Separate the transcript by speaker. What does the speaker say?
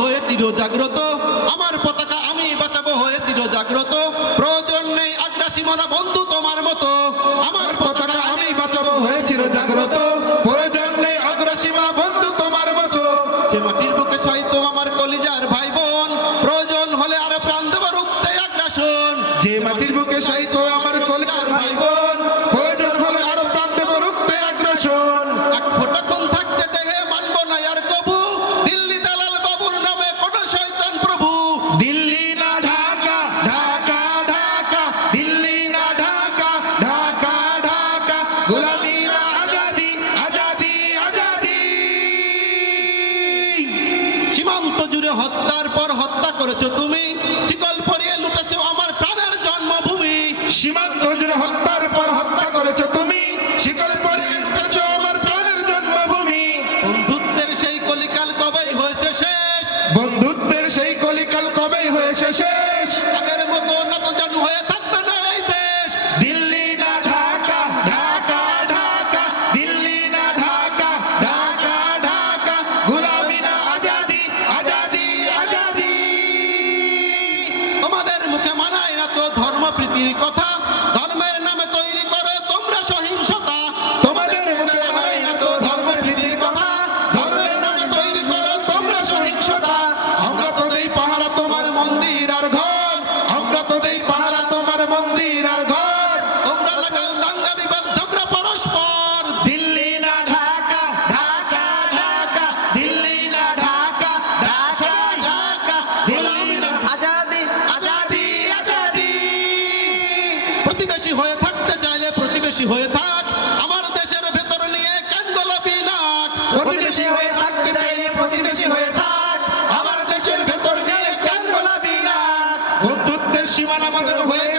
Speaker 1: হয়ে চির জাগ্রত আমার পতাকা আমি বাঁচাবো হয়ে চির জাগ্রত প্রয়োজন নেই আগ্রাসী মানা বন্ধু তোমার মতো। আগ্রাসন এক ফোঁটা খুন থাকতে দেহে মানবো না আর কবু। দিল্লি দালাল বাবুর নামে কোন শয়তান প্রভু।
Speaker 2: দিল্লি না ঢাকা ঢাকা ঢাকা। দিল্লি না ঢাকা ঢাকা ঢাকা। গোলামি না আজাদি আজাদি আজাদি।
Speaker 1: সীমান্ত জুড়ে হত্যার পর হত্যা করেছ তুমি। চিকল পরিয়ে লুটেছো আমার প্রাণের জন্মভূমি।
Speaker 2: সীমান্ত জুড়ে হত্যার পর হত্যা করেছ তুমি শিকল পরে উঠেছো আমার প্রাণের জন্মভূমি
Speaker 1: বন্ধুত্বের সেই কলিকাল কবেই হয়েছে শেষ
Speaker 2: বন্ধুত্বের সেই হয়েছে শেষ।
Speaker 1: আগের মতো নত জানু হয়ে থাকবে না এই দেশ।
Speaker 2: দিল্লি না ঢাকা ঢাকা ঢাকা। দিল্লি না ঢাকা ঢাকা ঢাকা। গোলামি না আজাদি আজাদি আজাদি।
Speaker 1: তোমাদের মুখে মানায় না তো ধর্মপ্রীতির কথা।
Speaker 2: পাহারা তোমার মন্দির আর ঘর তোমরা
Speaker 1: লাগাও দাঙ্গা বিবাদ ঝগড়া পরস্পর।
Speaker 2: দিল্লি না ঢাকা ঢাকা ঢাকা দিল্লি না ঢাকা ঢাকা ঢাকা না আজাদি আজাদি আজাদি।
Speaker 1: প্রতিবেশী হয়ে থাকতে চাইলে প্রতিবেশী হয়ে থাক।
Speaker 2: হয়ে